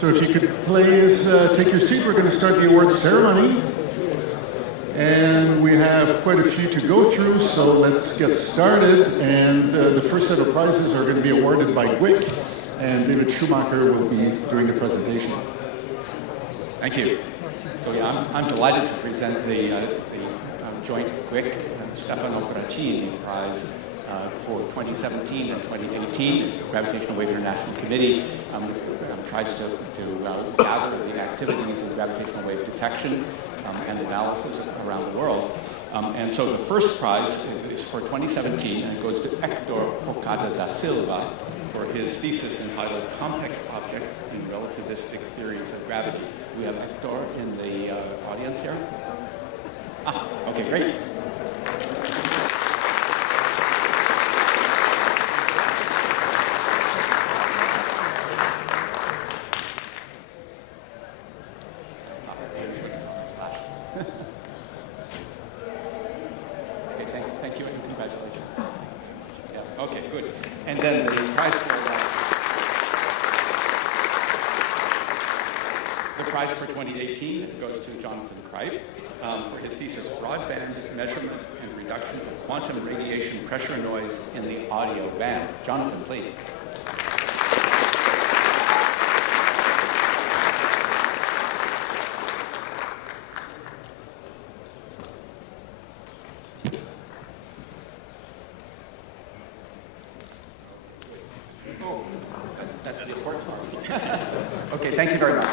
So if you could please take your seat, we're going to start the awards ceremony. And we have quite a few to go through, so let's get started. And the first set of prizes are going to be awarded by GWIC, and David Schumacher will be doing the presentation. Thank you. So yeah, I'm delighted to present the joint GWIC Stefano Braccini Prize for 2017 and 2018. Gravitational Wave International Committee tries to gather the activities of gravitational wave detection and analysis around the world. And so the first prize is for 2017, and it goes to Hector Okada da Silva for his thesis entitled Compact Objects in Relativistic Theories of Gravity. We have Hector in the audience here. Okay, great. Thank you and congratulations. Yeah, okay, good. And then the prize for 2018 goes to Jonathan Cripe for his thesis Broadband Measurement and Reduction of Quantum Radiation Pressure Noise in the Audio Band. Jonathan, please. That's the important part. Okay, thank you very much.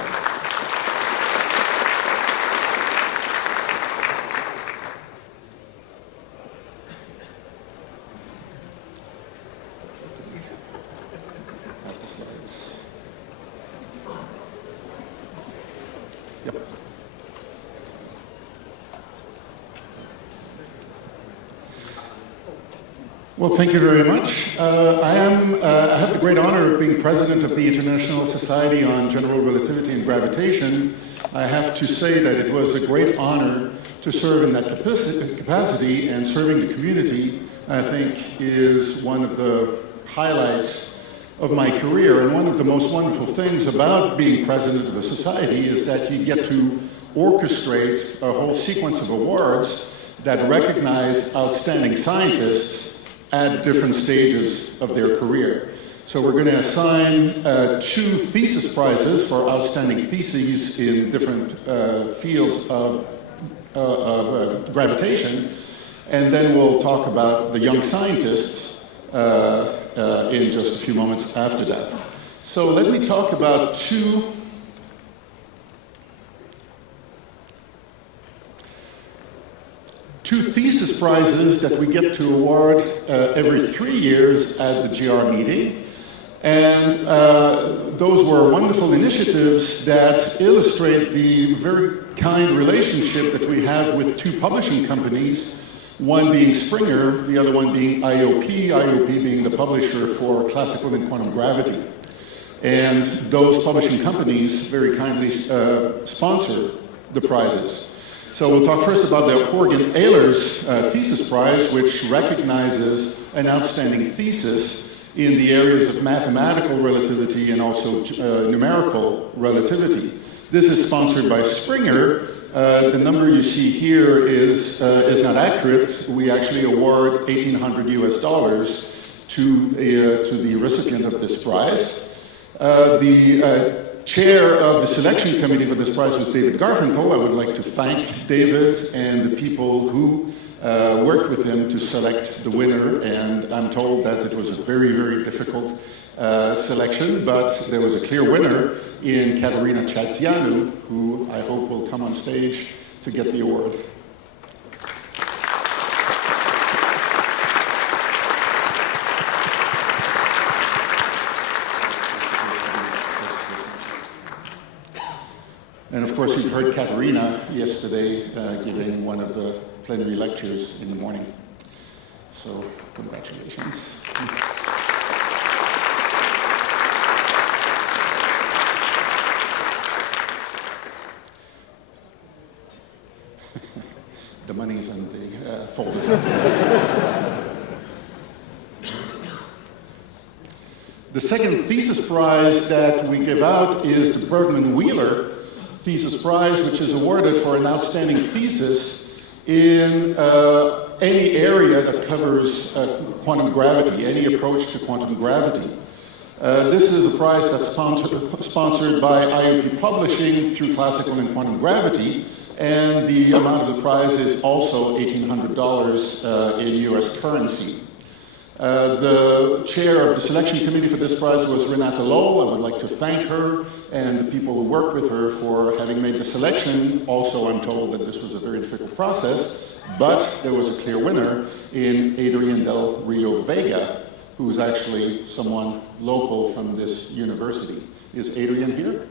Well, thank you very much. I have the great honor of being president of the International Society on General Relativity and Gravitation. I have to say that it was a great honor to serve in that capacity, and serving the community, I think, is one of the highlights of my career. And one of the most wonderful things about being president of the society is that you get to orchestrate a whole sequence of awards that recognize outstanding scientists at different stages of their career. So we're going to assign 2 thesis prizes for outstanding theses in different fields of gravitation, and then we'll talk about the young scientists in just a few moments after that. So let me talk about two thesis prizes that we get to award every 3 years at the GR meeting. And those were wonderful initiatives that illustrate the very kind relationship that we have with 2 publishing companies, one being Springer, the other one being IOP being the publisher for classical and quantum gravity. And those publishing companies very kindly sponsor the prizes. So we'll talk first about the Oregon Ehlers Thesis Prize, which recognizes an outstanding thesis in the areas of mathematical relativity and also numerical relativity. This is sponsored by Springer. The number you see here is not accurate. We actually award $1,800 US to the recipient of this prize. The chair of the selection committee for this prize was David Garfinkel. I would like to thank David and the people who worked with him to select the winner, and I'm told that it was a very, very difficult selection, but there was a clear winner in Katerina Chatziioannou, who I hope will come on stage to get the award. And of course, you heard Katerina yesterday giving one of the plenary lectures in the morning. So, congratulations. The money's in the folder. The second thesis prize that we give out is the Bergmann-Wheeler Thesis Prize, which is awarded for an outstanding thesis in any area that covers quantum gravity, any approach to quantum gravity. This is a prize that's sponsored by IUP Publishing through Classical and Quantum Gravity, and the amount of the prize is also $1,800 in US currency. The chair of the selection committee for this prize was Renata Lowell. I would like to thank her and the people who worked with her for having made the selection. Also, I'm told that this was a very difficult process, but there was a clear winner in Adrian del Rio Vega, who is actually someone local from this university. Is Adrian here?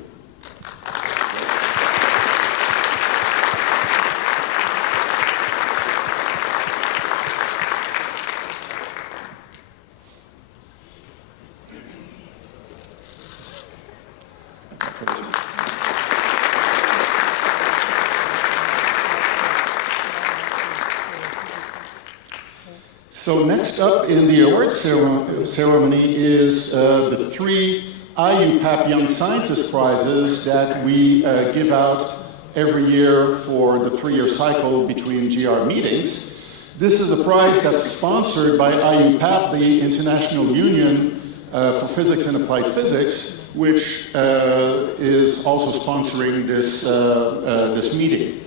So next up in the awards ceremony is the 3 IUPAP Young Scientist Prizes that we give out every year for the 3-year cycle between GR meetings. This is a prize that's sponsored by IUPAP, the International Union for Physics and Applied Physics, which is also sponsoring this meeting.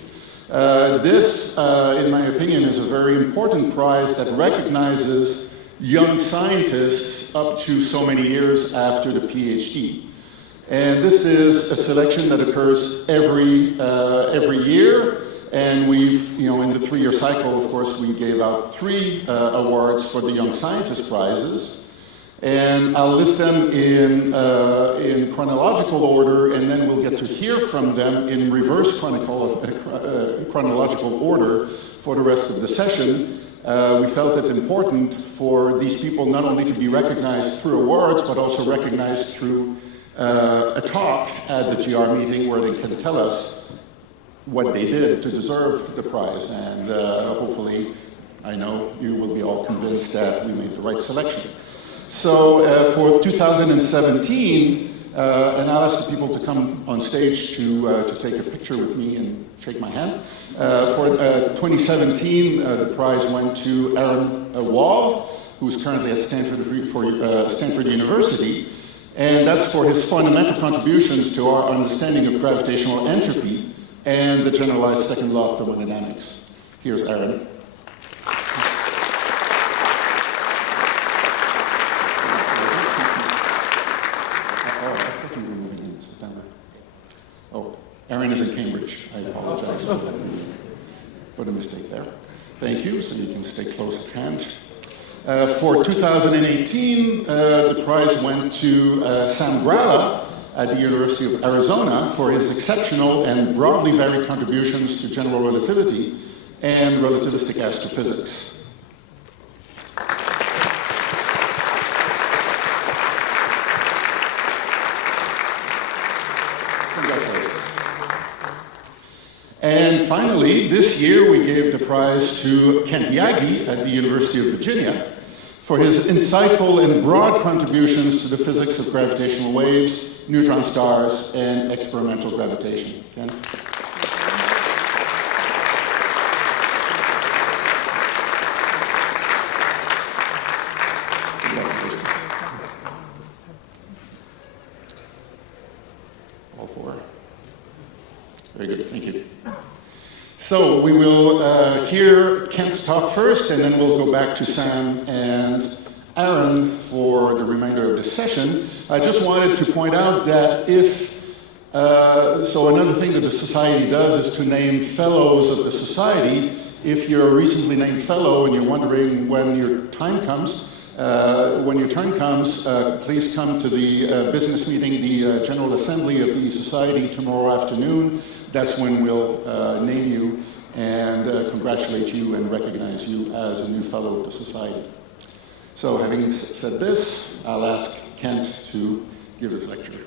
This, in my opinion, is a very important prize that recognizes young scientists up to so many years after the PhD. And this is a selection that occurs every year, and we've, in the 3-year cycle, of course, we gave out 3 awards for the Young Scientist Prizes. And I'll list them in chronological order, and then we'll get to hear from them in reverse chronological order for the rest of the session. We felt it important for these people not only to be recognized through awards, but also recognized through a talk at the GR meeting where they can tell us what they did to deserve the prize. And hopefully, I know you will be all convinced that we made the right selection. So for 2017, and I'll ask the people to come on stage to take a picture with me and shake my hand. For 2017, the prize went to Aaron Wall, who's currently at Stanford University, and that's for his fundamental contributions to our understanding of gravitational entropy and the generalized second law of thermodynamics. Here's Aaron. Aaron is in Cambridge. I apologize for the mistake there. Thank you, so you can stay close at hand. For 2018, the prize went to Sam Gralla at the University of Arizona for his exceptional and broadly varied contributions to general relativity and relativistic astrophysics. And finally, this year we gave the prize to Kent Yagi at the University of Virginia for his insightful and broad contributions to the physics of gravitational waves, neutron stars, and experimental gravitation. Ken? All 4. Very good, thank you. So we will hear Kent's talk first, and then we'll go back to Sam and Aaron for the remainder of the session. I just wanted to point out that so another thing that the Society does is to name fellows of the Society. If you're a recently named fellow and you're wondering when your time comes, please come to the business meeting, the General Assembly of the Society tomorrow afternoon. That's when we'll name you and congratulate you and recognize you as a new fellow of the Society. So having said this, I'll ask Kent to give his lecture.